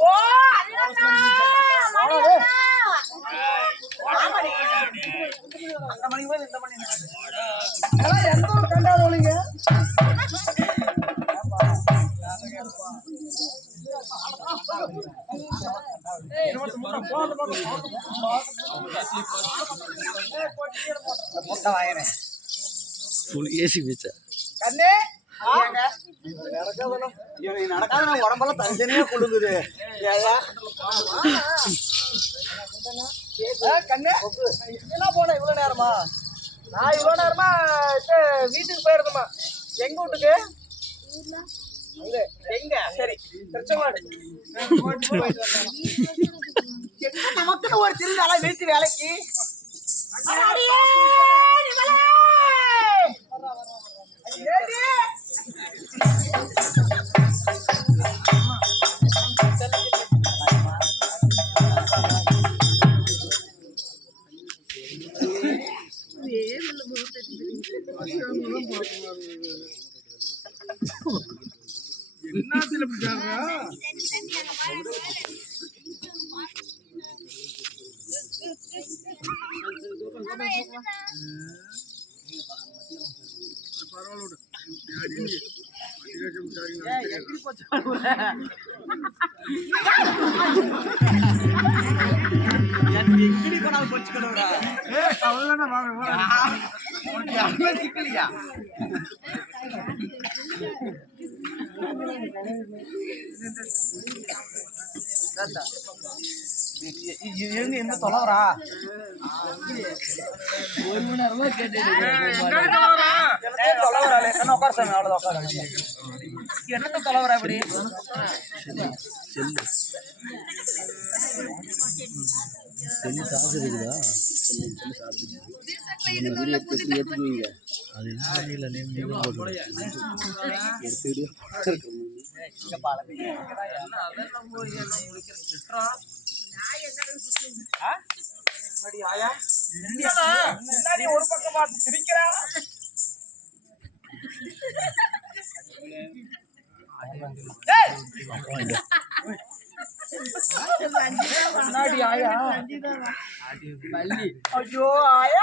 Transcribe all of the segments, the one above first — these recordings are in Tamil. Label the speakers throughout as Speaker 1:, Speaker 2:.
Speaker 1: ஓ அண்ணா
Speaker 2: கண்டாதவளிங்க
Speaker 3: ஏசி பீச்சா
Speaker 2: கண்ணே நடக்காத உடம்பெல்லாம் தனித்தனியா குழுங்குது கண்ணே! என்ன போன இவ்வளவு நேரமா? நான் இவ்வளவு நேரமா வீட்டுக்கு போயிருந்தேமா எங்க வீட்டுக்கு? எங்க? சரி திருச்செங்கோடு. நமக்குன்னு ஒரு திருநாளா வீட்டு வேலைக்கு? சிக்கலையா? இருங்க என்ன தொலைவரா ஒரு மணி நேரமா கேட்டு உட்கார சாமி அவ்வளோ உட்கார என்னத்த தொலைவரா இப்படி?
Speaker 3: செல்லு சார்ஜ் இருக்குதா செல்லு செல்லு சார்ஜ் வீடியோ பேசி ஏற்றுக்குவீங்க அது என்ன தெரியல நேம் நீங்க போட்டு எடுத்து வீடியோ
Speaker 2: ஒரு பக்கம் பார்த்து சிரிக்கிறா. ஏய்! முன்னாடி ஆயா. ஐயோ ஆயா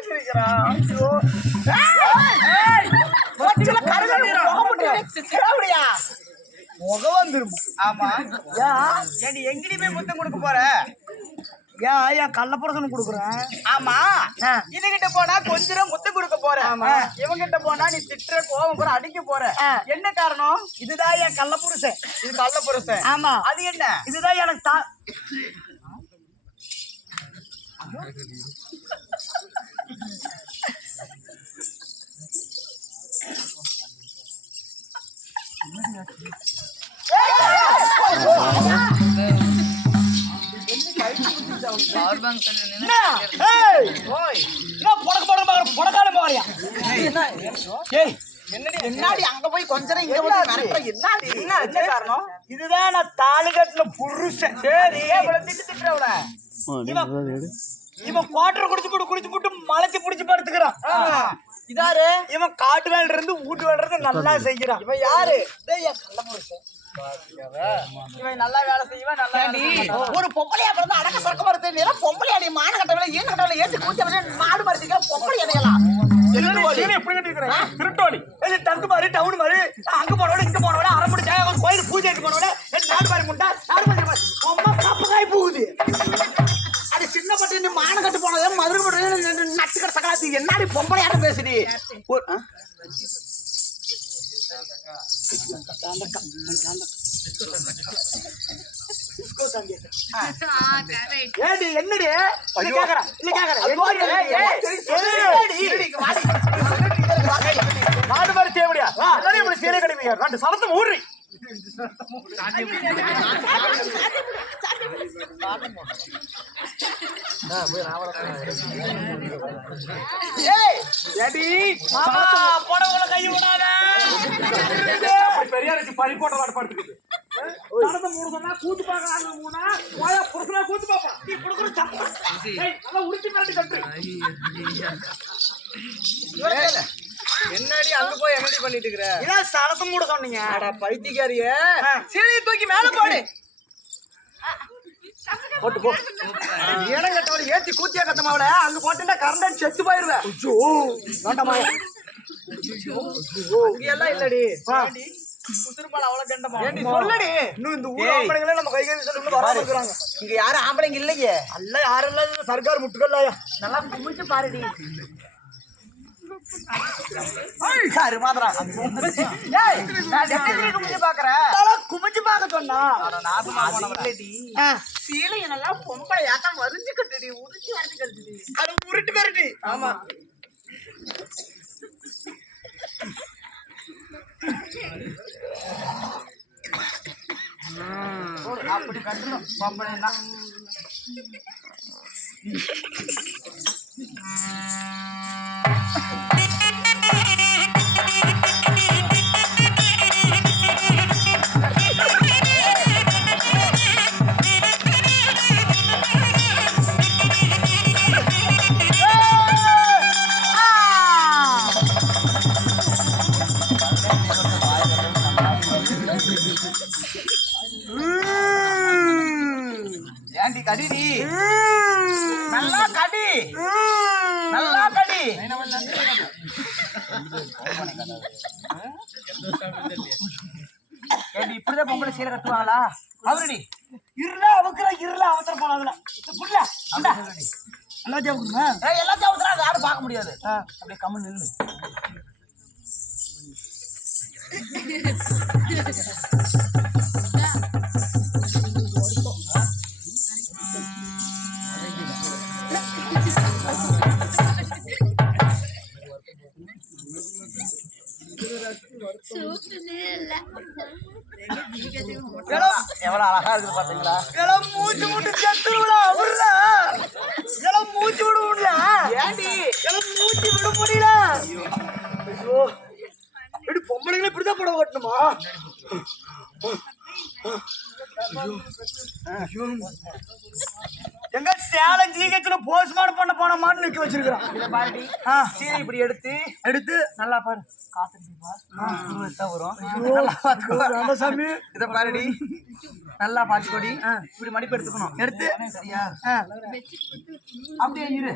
Speaker 2: சிரிக்கிறா? ஐயோ. கருகல் முகம் வந்துரும் ஆமா ஏன் எங்கடி போய் முத்தம் கொடுக்க போற ஏன் ஏன் கள்ளப்புரசனம் கொடுக்குறேன்? ஆமா. இதுகிட்ட போனா கொஞ்சம் முத்தம் கொடுக்க போற ஆமா. இவங்கிட்ட போனா நீ திட்டுற கோவம் கூட அடிக்க போற. என்ன காரணம்? இதுதான் என் கள்ளப்புருஷன் இது கள்ளப்புருஷன் ஆமா. அது என்ன? இதுதான் எனக்கு தா என்ன? ஏய்! என்ன புடக்கு புடக்கு புடக்கால ஏய், என்னடி அங்க போய் கொஞ்ச நேரம் இங்க வந்து மிரட்டுற? என்னடி? என்ன காரணம்? இதுதான் நான் தாலி புருஷன் சரி இவ்வளவு திட்டு இவன் குவார்டர் குடிச்சு போட்டு குடிச்சு போட்டு மலைச்சு புடிச்சு படுத்துக்கிறான் இதாரு? இவன் காட்டு வேலை இருந்து வீட்டு வேலை நல்லா செய்யறான் இவன் யாரு? கள்ள புருஷன் இவன் நல்லா வேலை செய்வான் நல்லா. ஒரு பொம்பளையா பிறந்து அடக்க சரக்கு மறுத்து நீ பொம்பளையா நீ மான கட்டவில்லை ஏன் கட்டவில்லை ஏன் கூச்ச மாடு மறுத்திக்கிற பொம்பளை எதையெல்லாம் திருட்டோலி டங்கு மாதிரி டவுன் மாதிரி அங்க போனவட இங்க போனவட என்னடி? கேக்குறேன் இல்ல கேக்குறேன் ஏய், ஏய், என்னடி? மாடு மாதிரி இப்படி சீரை கடிப்பீங்க ரெண்டு சலத்தை ஊறி.
Speaker 4: பெரியாருக்கு பழி போட்ட வாட படுத்துக்குது நடந்த சொன்னா கூத்து பார்க்க புருஷனா கூத்து பாப்பா
Speaker 2: நீ கொடுக்குற சம்பளம்.
Speaker 4: நல்லா.
Speaker 5: என்னடி அங்க போய் என்னடி பண்ணிட்டு இருக்கிற
Speaker 2: இதான் சலத்தை மூட சொன்னீங்க.
Speaker 5: அட பைத்தியக்காரிய. சீனியை தூக்கி மேல போடு.
Speaker 2: போட்டு போ.
Speaker 5: இடம் கட்டவளை ஏத்தி கூத்தியா கத்தமாவல அங்க போட்டுட்டா கரண்ட் செத்து போயிருவேன்
Speaker 2: ஐயோ. வேண்டாமா
Speaker 5: இங்க எல்லாம் இல்லடி. இங்க யாரும் ஆம்பளைங்க இல்லையே.
Speaker 2: அல்ல யாரெல்லாம் இல்ல சர்க்கார் முட்டுக்கல்லாயா
Speaker 5: நல்லா குமிச்சு பாருடி யாரு மாதிரா ஏய் நான் எப்படி குமிச்சு பாக்குறேன்
Speaker 2: அதெல்லாம் குமிச்சு பார்க்க சொன்னா.
Speaker 4: சீலை என்னெல்லாம் பொம்பளை ஆட்டம் வரிஞ்சு கட்டுடி உரிச்சு வரைஞ்சு கட்டுடி.
Speaker 2: அது உருட்டு மிரட்டி.
Speaker 5: ஆமா. அப்படி கட்டணும். பொம்பளைன்னா. கடிடி நல்லா கடி. நல்லா கடி. ஏண்டி இப்படிதான் பொம்பளை சீலை கட்டுவாங்களா அவருடி.
Speaker 2: இருள அவுக்குற இருள அவசர போனதுல புள்ள நல்லா ஜாவுக்குமா
Speaker 5: ஏய் எல்லாத்தையும் அது யாரும் பார்க்க முடியாது. அப்படியே கம்மு நில்லு. எவ்வளவு
Speaker 2: எங்க சேலம் ஜிஹெச்ல போஸ்ட்மார்ட்டம் பண்ண போன மாதிரி நிக்க வச்சிருக்கான்
Speaker 5: இத பாருடி.
Speaker 2: ஆ.
Speaker 5: சீலை இப்படி எடுத்து
Speaker 2: எடுத்து
Speaker 5: நல்லா பாரு. தான் வரும்.
Speaker 2: ஐயோ,
Speaker 5: நல்லா பாத்துக்கோ.
Speaker 2: வேண்டாம் சாமி
Speaker 5: இத பாருடி. நல்லா பாத்துக்கோடி. இப்படி மடிப்பு எடுத்துக்கணும்.
Speaker 2: எடுத்து.
Speaker 5: அப்படியே இரு.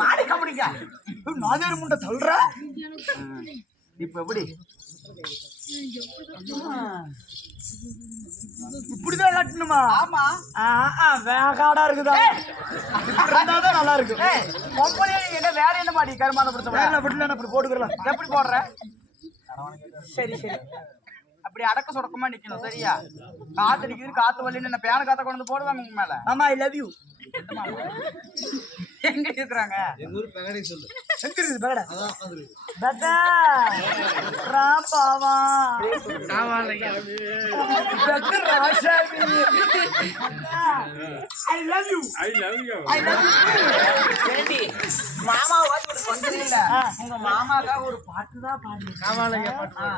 Speaker 5: மாடி கம்பெனிக்கா?
Speaker 2: நாதேர் முண்டை தள்ளுற?
Speaker 5: இப்ப எப்படி?
Speaker 2: இப்படிதான் கட்டணுமா
Speaker 5: ஆமா.
Speaker 2: வேகாடா இருக்குதா? இருந்தாதான் நல்லா இருக்கு.
Speaker 5: பொம்பளை என்ன வேற என்ன மாடி
Speaker 2: விடல நான் இப்படி போட்டுக்கிறேன்
Speaker 5: எப்படி போடுற? சரி சரி. அப்படி அடக்க சொடக்கமா நிக்கணும் சரியா? காத்து நிக்குது காத்து வலின்னு என்ன பேன காத்த கொண்டு வந்து போடுவாங்க உங்க மேல?
Speaker 2: ஆமா ஐ லவ் யூ
Speaker 5: எங்க இருக்கிறாங்க?
Speaker 2: எங்க இருக்குது பேட பேட்டா ராபாவா பேட்டா ராசாமி I love you I love you
Speaker 5: ஏண்டி மாமா வாசி ஒரு கொஞ்சம் இல்ல. உங்க மாமாக்கா ஒரு பாட்டு தான் பாடு காவாலய பாட்டு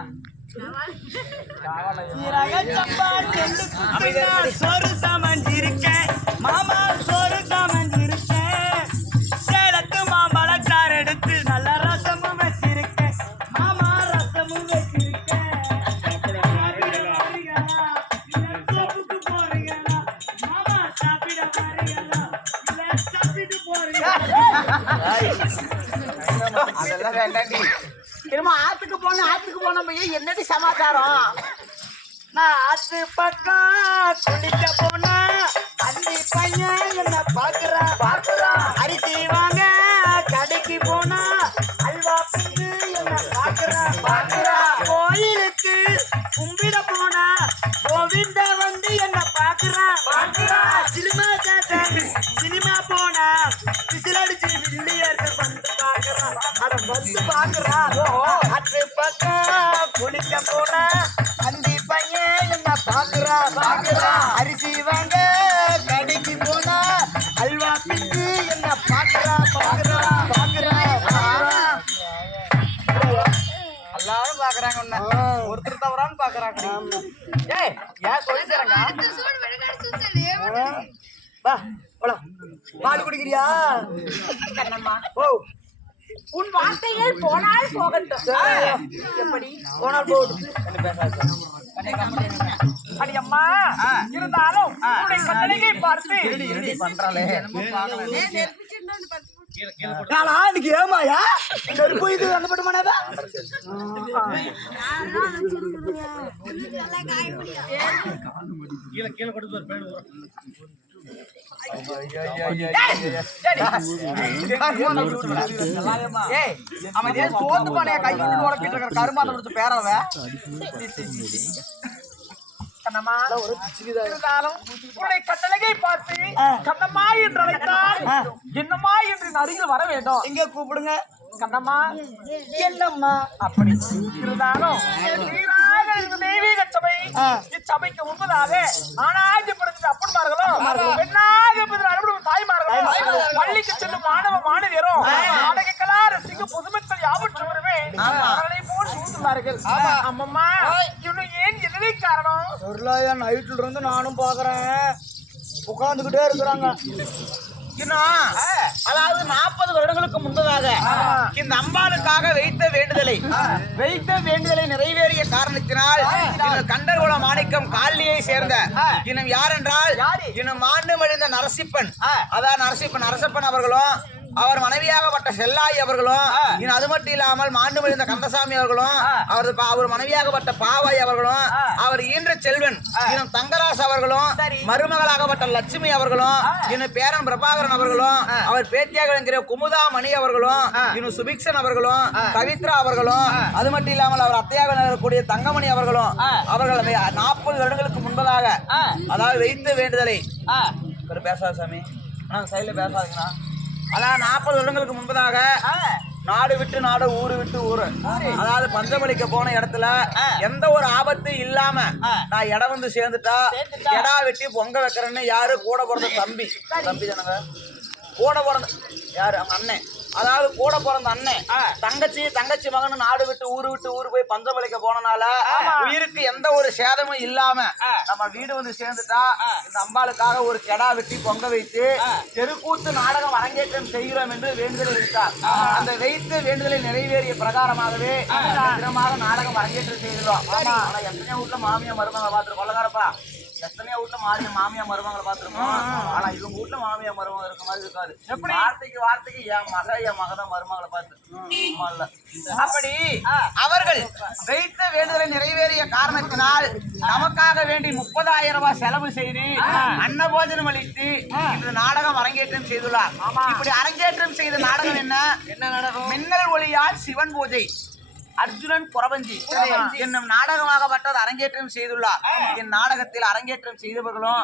Speaker 2: சீரக சம்பா நெல்லு குத்துனா சோறு சமஞ்சிருக்கேன் மாமா சோறு சமஞ்சிருக்கேன் சேலத்து மாம்பழச்சாறு எடுத்து
Speaker 5: சமாச்சாரம்.
Speaker 2: நான் ஆத்து பக்கம் குளிக்க போனா அள்ளி பையன் என்ன பாக்குறான் பாக்குறான் அரிசி வாங்க கடைக்கு போனா அல்வா பிந்து என்ன பாக்குறான் பாக்குறான் கோயிலுக்கு கும்பிட போனா கோவிந்த வந்து என்ன பாக்குறான் பாக்குறான் சினிமா தேட்டர் சினிமா போனா விசில் வந்து பாக்குறான் அத்து பக்கம் குளிக்க போனா அந்தி பையன் என்ன பாக்குறான் பாக்குறான் அரிசி வாங்க கடைக்கு போனா அல்வா பிந்து என்ன பாக்குறான் பாக்குறான் பாக்குறான்.
Speaker 5: எல்லாரும் பாக்குறாங்க ஒருத்தர் தவறான்னு பாக்குறாங்க. ஏய் ஏன் சொல்லி தரங்க?
Speaker 2: வா போலாம். பால் குடிக்கிறியா? ஓ
Speaker 5: உன் வார்த்தையே போனால் போகட்டும். எப்படி?
Speaker 2: போனால் போகட்டும்.
Speaker 4: அடி அம்மா இருந்தாலும் உன்னுடைய கட்டளையை பார்த்து.
Speaker 2: பண்றாளே. நாளா இன்னைக்கு ஏமாயா? நெருப்பு இது அந்த பட்டு மனதா
Speaker 1: ஏய் அவன் ஏன் சோத்து பானைய கை விட்டு உடப்பிட்டு இருக்கிற கருமாத்த முடிச்சு பேரவ
Speaker 4: கண்ணம்மா இருந்தாலும் உன்னுடைய கட்டளையை பார்த்து கண்ணம்மா என்று அழைத்தால் என்னம்மா? என்று என் அருகில் வர வேண்டும்
Speaker 2: எங்க கூப்பிடுங்க
Speaker 4: கண்ணம்மா
Speaker 2: என்னம்மா
Speaker 4: அப்படி இருந்தாலும் இந்த தெய்வீக சபை. இச்சபைக்கு முன்பதாக ஆணாக பிறந்த அப்பன்மார்களும் பெண்ணாக பிறந்த அனுபவம் தாய்மார்களும் பள்ளிக்கு செல்லும் மாணவ மாணவியரும் நாடகங்களா ரசிக்க பொதுமக்கள் யாவற்றுமே அவர்களை போல் சூழ்ந்துள்ளார்கள். அம்மம்மா இன்னும் ஏன் என்னவே காரணம்?
Speaker 2: சொர்லாயா நைட்ல இருந்து நானும் பாக்குறேன் உட்காந்துக்கிட்டே இருக்கிறாங்க.
Speaker 1: இன்னும் அதாவது நாற்பது வருடங்களுக்கு முன்பதாக இந்த அம்பாளுக்காக வைத்த வேண்டுதலை வைத்த வேண்டுதலை நிறைவேறிய காரணத்தினால் கண்டர்குல மாணிக்கம் காலனியை சேர்ந்த இன்னும் யார்? என்றால் இன்னும் மாண்டு மழிந்த நரசிப்பன் அதான் நரசிப்பன் நரசப்பன் அவர்களும் அவர் மனைவியாகப்பட்ட செல்லாய் அவர்களும் இன்னும் அது மட்டும் இல்லாமல் மாண்டு மழிந்த கந்தசாமி அவர்களும் அவரது அவர் மனைவியாகப்பட்ட பாவாய் அவர்களும் அவர் ஈன்ற செல்வன் இன்னும் தங்கராஸ் அவர்களும் மருமகளாகப்பட்ட லட்சுமி அவர்களும் இன்னும் பேரன் பிரபாகரன் அவர்களும் அவர் பேத்தியாக குமுதா மணி அவர்களும் இன்னும் சுபிக்ஷன் அவர்களும் கவித்ரா அவர்களும் அது மட்டும் இல்லாமல் அவர் அத்தையாக விளங்கக்கூடிய தங்கமணி அவர்களும் அவர்கள் நாற்பது வருடங்களுக்கு முன்பதாக அதாவது வைத்த வேண்டுதலை. ஒரு பேசாத சாமி. ஆ சைட்ல பேசாதீங்கண்ணா. அதான் நாற்பது வருடங்களுக்கு முன்பதாக நாடு விட்டு நாடு ஊரு விட்டு ஊரு. அதாவது பஞ்சமளிக்க போன இடத்துல எந்த ஒரு ஆபத்து இல்லாம நான் இடம் வந்து சேர்ந்துட்டா எடா வெட்டி பொங்க வைக்கிறேன்னு யாரு கூட பிறந்த தம்பி? தம்பி தானங்க? கூட பிறந்த யாரு? அவங்க அண்ணன். அதாவது கூட பிறந்த அண்ணன். தங்கச்சி தங்கச்சி மகன் நாடு விட்டு ஊரு விட்டு ஊரு போய் பஞ்சமளிக்க போனனால உயிருக்கு எந்த ஒரு சேதமும் இல்லாம நம்ம வீடு வந்து சேர்ந்துட்டா இந்த அம்பாளுக்காக ஒரு கெடா வெட்டி பொங்க வைத்து தெருக்கூத்து நாடகம் அரங்கேற்றம் செய்கிறோம் என்று வேண்டுதலை வைத்தார் அந்த வைத்து வேண்டுதலை நிறைவேறிய பிரகாரமாகவே நாடகம் அரங்கேற்றம் செய்கிறோம் ஆனா எத்தனையோ வீட்டுல மாமியா மருமகளை பார்த்துட்டு கொள்ளக்காரப்பா எத்தனையோ வீட்டுல மாறிய மாமியா மருமகளை பார்த்துருக்கோம். ஆனா இவங்க வீட்டுல மாமியா மருமகள் இருக்க மாதிரி இருக்காது. எப்படி? வார்த்தைக்கு வார்த்தைக்கு என் மக என் மகதான் மருமகளை பார்த்து இல்ல. அப்படி அவர்கள் வைத்த வேண்டுதலை நிறைவேறிய காரணத்தினால் நமக்காக வேண்டி முப்பதாயிரம் ரூபாய் செலவு செய்து அன்னபோஜனம் அளித்து இந்த நாடகம் அரங்கேற்றம் செய்துள்ளார். இப்படி அரங்கேற்றம் செய்த நாடகம் என்ன? என்ன நாடகம்? மின்னல் ஒளியால் சிவன் பூஜை. அர்ஜுனன் புறவஞ்சி என்னும் நாடகமாகப்பட்டது அரங்கேற்றம் செய்துள்ளார். என் நாடகத்தில் அரங்கேற்றம் செய்தவர்களும்